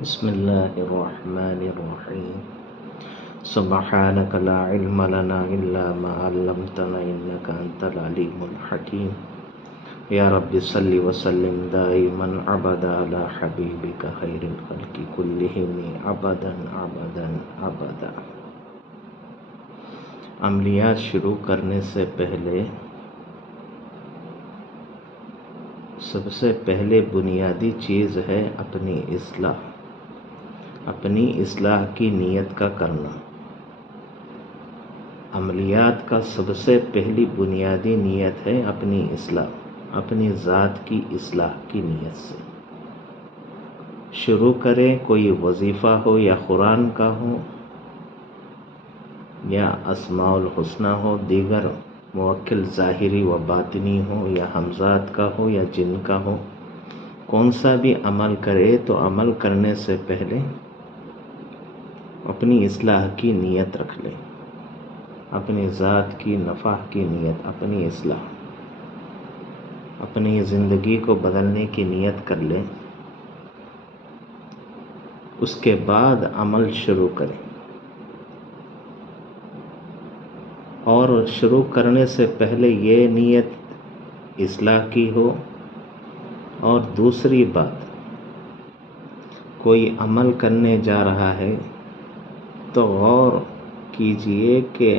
بسم اللہ الرحمن الرحیم سبحانک لا علم لنا الا ما علمتنا انک انت العلیم الحکیم یا رب صل وسلم دائما ابدا علی حبیبک خیر الخلق کلہم ابدا ابدا ابدا۔ عملیات شروع کرنے سے پہلے سب سے پہلے بنیادی چیز ہے اپنی اصلاح کی نیت کا کرنا۔ عملیات کا سب سے پہلی بنیادی نیت ہے اپنی اصلاح، اپنی ذات کی اصلاح کی نیت سے شروع کریں۔ کوئی وظیفہ ہو یا قرآن کا ہو یا اسماء الحسنی ہو، دیگر موکل ظاہری و باطنی ہو یا حمزات کا ہو یا جن کا ہو، کون سا بھی عمل کرے تو عمل کرنے سے پہلے اپنی اصلاح کی نیت رکھ لے، اپنی ذات کی نفع کی نیت، اپنی اصلاح، اپنی زندگی کو بدلنے کی نیت کر لے۔ اس کے بعد عمل شروع کریں، اور شروع کرنے سے پہلے یہ نیت اصلاح کی ہو۔ اور دوسری بات، کوئی عمل کرنے جا رہا ہے تو غور کیجئے کہ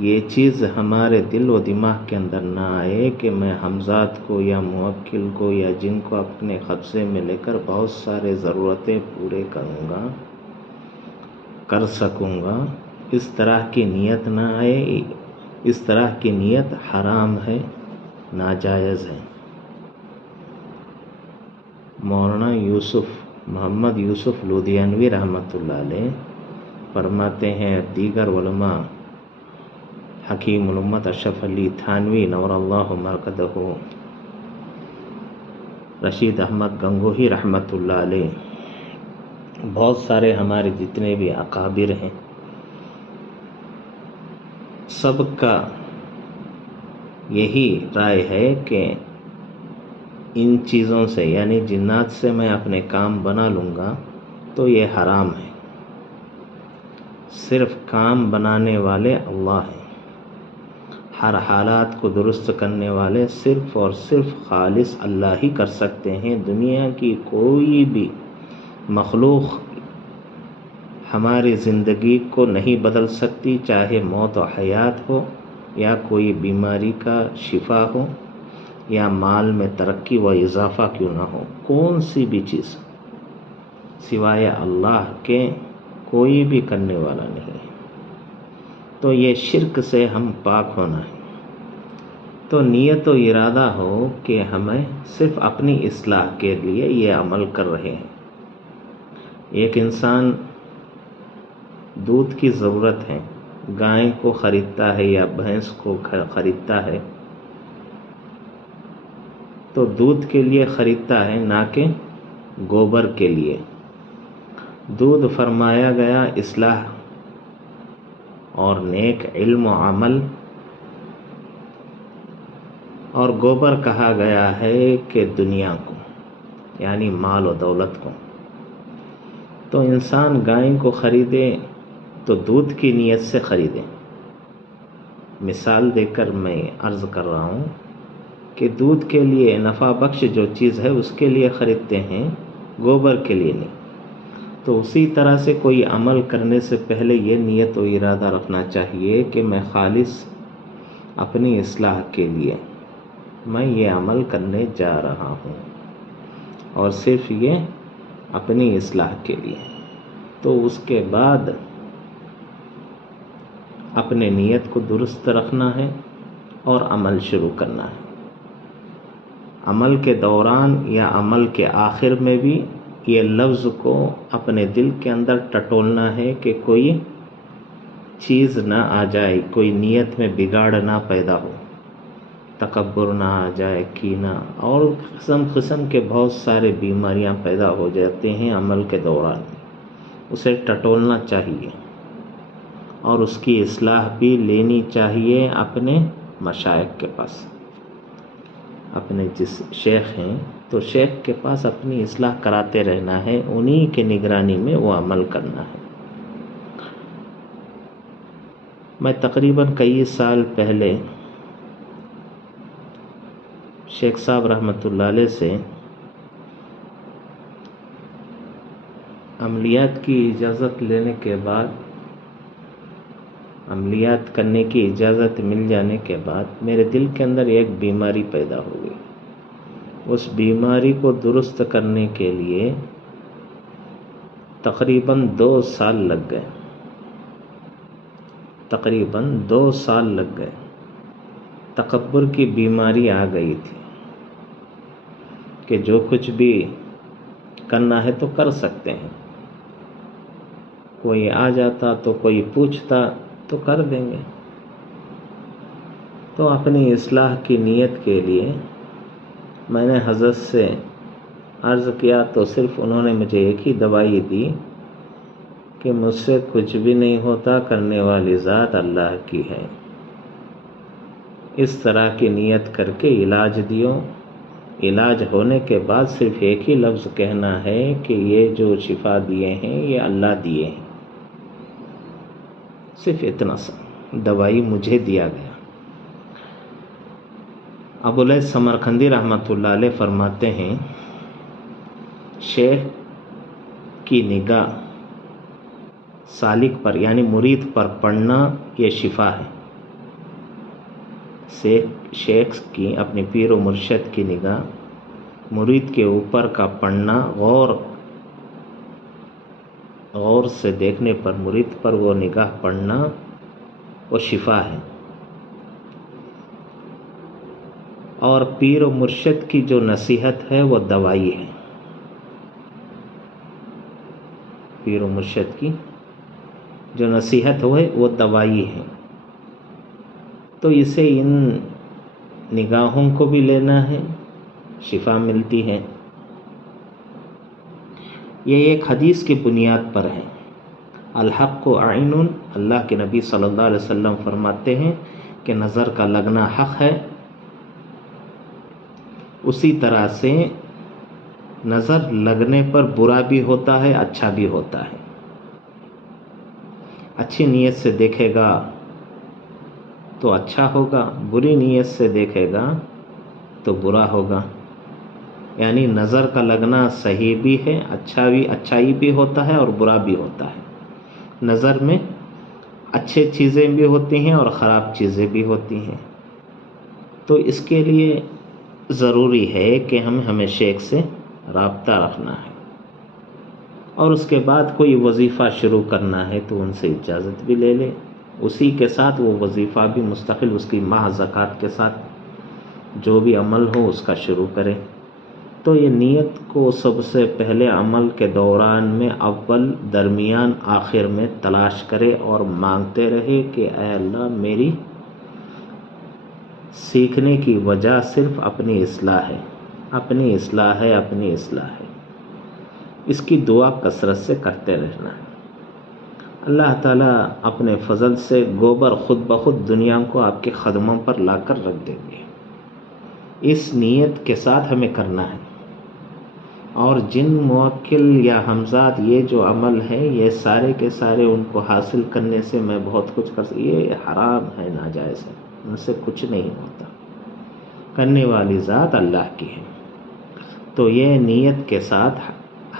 یہ چیز ہمارے دل و دماغ کے اندر نہ آئے کہ میں حمزات کو یا موکل کو یا جن کو اپنے قبضے میں لے کر بہت سارے ضرورتیں پورے کروں گا، کر سکوں گا۔ اس طرح کی نیت نہ آئے، اس طرح کی نیت حرام ہے، ناجائز ہے۔ مولانا محمد یوسف لدھیانوی رحمۃ اللہ علیہ فرماتے ہیں، دیگر علماء حکیم الامت اشرف علی تھانوی نور اللہ مرقدہ، رشید احمد گنگوہی رحمۃ اللہ علیہ، بہت سارے ہمارے جتنے بھی اکابر ہیں، سب کا یہی رائے ہے کہ ان چیزوں سے یعنی جنات سے میں اپنے کام بنا لوں گا تو یہ حرام ہے۔ صرف کام بنانے والے اللہ ہیں، ہر حالات کو درست کرنے والے صرف اور صرف خالص اللہ ہی کر سکتے ہیں۔ دنیا کی کوئی بھی مخلوق ہماری زندگی کو نہیں بدل سکتی، چاہے موت و حیات ہو یا کوئی بیماری کا شفا ہو یا مال میں ترقی و اضافہ کیوں نہ ہو، کون سی بھی چیز سوائے اللہ کے کوئی بھی کرنے والا نہیں۔ تو یہ شرک سے ہم پاک ہونا ہے۔ تو نیت و ارادہ ہو کہ ہمیں صرف اپنی اصلاح کے لیے یہ عمل کر رہے ہیں۔ ایک انسان دودھ کی ضرورت ہے، گائے کو خریدتا ہے یا بھینس کو خریدتا ہے تو دودھ کے لیے خریدتا ہے، نہ کہ گوبر کے لیے۔ دودھ فرمایا گیا اصلاح اور نیک علم و عمل، اور گوبر کہا گیا ہے کہ دنیا کو یعنی مال و دولت کو۔ تو انسان گائے کو خریدے تو دودھ کی نیت سے خریدے۔ مثال دے کر میں عرض کر رہا ہوں کہ دودھ کے لیے نفع بخش جو چیز ہے اس کے لیے خریدتے ہیں، گوبر کے لیے نہیں۔ تو اسی طرح سے کوئی عمل کرنے سے پہلے یہ نیت و ارادہ رکھنا چاہیے کہ میں خالص اپنی اصلاح کے لیے میں یہ عمل کرنے جا رہا ہوں، اور صرف یہ اپنی اصلاح کے لیے۔ تو اس کے بعد اپنے نیت کو درست رکھنا ہے اور عمل شروع کرنا ہے۔ عمل کے دوران یا عمل کے آخر میں بھی یہ لفظ کو اپنے دل کے اندر ٹٹولنا ہے کہ کوئی چیز نہ آ جائے، کوئی نیت میں بگاڑ نہ پیدا ہو، تکبر نہ آ جائے، کینہ اور قسم قسم کے بہت سارے بیماریاں پیدا ہو جاتے ہیں عمل کے دوران۔ اسے ٹٹولنا چاہیے اور اس کی اصلاح بھی لینی چاہیے اپنے مشائخ کے پاس۔ اپنے جس شیخ ہیں تو شیخ کے پاس اپنی اصلاح کراتے رہنا ہے، انہی کے نگرانی میں وہ عمل کرنا ہے۔ میں تقریباً کئی سال پہلے شیخ صاحب رحمۃ اللہ علیہ سے عملیات کی اجازت لینے کے بعد، عملیات کرنے کی اجازت مل جانے کے بعد میرے دل کے اندر ایک بیماری پیدا ہو گئی۔ اس بیماری کو درست کرنے کے لیے تقریباً 2 سال لگ گئے، تقریباً 2 سال لگ گئے۔ تکبر کی بیماری آ گئی تھی کہ جو کچھ بھی کرنا ہے تو کر سکتے ہیں، کوئی آ جاتا تو کوئی پوچھتا تو کر دیں گے۔ تو اپنی اصلاح کی نیت کے لیے میں نے حضرت سے عرض کیا تو صرف انہوں نے مجھے ایک ہی دوائی دی کہ مجھ سے کچھ بھی نہیں ہوتا، کرنے والی ذات اللہ کی ہے۔ اس طرح کی نیت کر کے علاج دیو۔ علاج ہونے کے بعد صرف ایک ہی لفظ کہنا ہے کہ یہ جو شفا دیے ہیں یہ اللہ دیے ہیں، صرف اتنا سا دوائی مجھے دیا گیا۔ ابوالعز سمرقندی رحمۃ اللہ علیہ فرماتے ہیں، شیخ کی نگاہ سالک پر یعنی مرید پر پڑنا یہ شفا ہے۔ شیخ کی اپنے پیر و مرشد کی نگاہ مرید کے اوپر کا پڑنا، غور سے دیکھنے پر مرید پر وہ نگاہ پڑنا وہ شفا ہے۔ اور پیر و مرشد کی جو نصیحت ہے وہ دوائی ہے۔ پیر و مرشد کی جو نصیحت ہوئے وہ دوائی ہے۔ تو اسے ان نگاہوں کو بھی لینا ہے، شفا ملتی ہے۔ یہ ایک حدیث کی بنیاد پر ہے، الحق عین، اللہ کے نبی صلی اللہ علیہ وسلم فرماتے ہیں کہ نظر کا لگنا حق ہے، اسی طرح سے نظر لگنے پر برا بھی ہوتا ہے، اچھا بھی ہوتا ہے۔ اچھی نیت سے دیکھے گا تو اچھا ہوگا، بری نیت سے دیکھے گا تو برا ہوگا۔ یعنی نظر کا لگنا صحیح بھی ہے، اچھائی بھی ہوتا ہے اور برا بھی ہوتا ہے۔ نظر میں اچھے چیزیں بھی ہوتی ہیں اور خراب چیزیں بھی ہوتی ہیں۔ تو اس کے لیے ضروری ہے کہ ہمیں شیخ سے رابطہ رکھنا ہے، اور اس کے بعد کوئی وظیفہ شروع کرنا ہے تو ان سے اجازت بھی لے لے، اسی کے ساتھ وہ وظیفہ بھی مستقل اس کی ماہ زکوٰۃ کے ساتھ جو بھی عمل ہو اس کا شروع کرے۔ تو یہ نیت کو سب سے پہلے عمل کے دوران میں اول، درمیان، آخر میں تلاش کرے اور مانگتے رہے کہ اے اللہ میری سیکھنے کی وجہ صرف اپنی اصلاح ہے، اپنی اصلاح ہے، اپنی اصلاح ہے۔ اس کی دعا کثرت سے کرتے رہنا ہے۔ اللہ تعالیٰ اپنے فضل سے گوبر خود بخود دنیا کو آپ کے قدموں پر لا کر رکھ دیں گے۔ اس نیت کے ساتھ ہمیں کرنا ہے۔ اور جن موکل یا ہمزاد یہ جو عمل ہے یہ سارے کے سارے ان کو حاصل کرنے سے میں بہت کچھ کر سکتا، یہ حرام ہے، ناجائز ہے، ان سے کچھ نہیں ہوتا، کرنے والی ذات اللہ کی ہے۔ تو یہ نیت کے ساتھ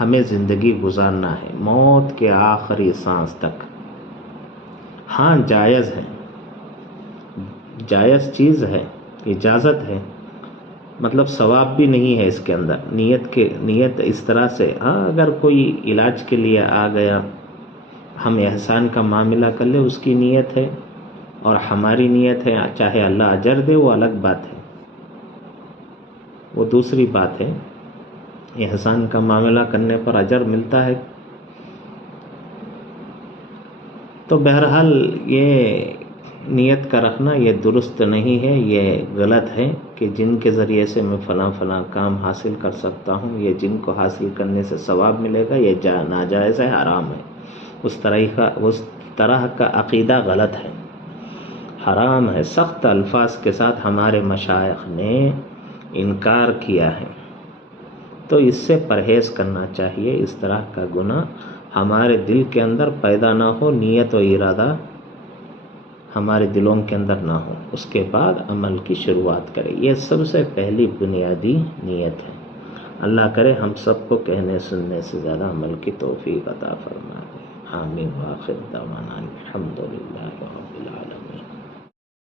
ہمیں زندگی گزارنا ہے موت کے آخری سانس تک۔ ہاں جائز ہے، جائز چیز ہے، اجازت ہے، مطلب ثواب بھی نہیں ہے اس کے اندر۔ نیت اس طرح سے، ہاں اگر کوئی علاج کے لیے آ گیا، ہم احسان کا معاملہ کر لیں، اس کی نیت ہے اور ہماری نیت ہے، چاہے اللہ اجر دے وہ الگ بات ہے، وہ دوسری بات ہے۔ احسان کا معاملہ کرنے پر اجر ملتا ہے۔ تو بہرحال یہ نیت کا رکھنا یہ درست نہیں ہے، یہ غلط ہے کہ جن کے ذریعے سے میں فلاں کام حاصل کر سکتا ہوں، یہ جن کو حاصل کرنے سے ثواب ملے گا، یہ ناجائز ہے، حرام ہے۔ اس طرح کا عقیدہ غلط ہے، حرام ہے۔ سخت الفاظ کے ساتھ ہمارے مشائخ نے انکار کیا ہے۔ تو اس سے پرہیز کرنا چاہیے، اس طرح کا گناہ ہمارے دل کے اندر پیدا نہ ہو، نیت و ارادہ ہمارے دلوں کے اندر نہ ہو، اس کے بعد عمل کی شروعات کرے، یہ سب سے پہلی بنیادی نیت ہے۔ اللہ کرے ہم سب کو کہنے سننے سے زیادہ عمل کی توفیق عطا فرمائے۔ آمین۔ وآخر دعوانا الحمدللہ رب العالمین۔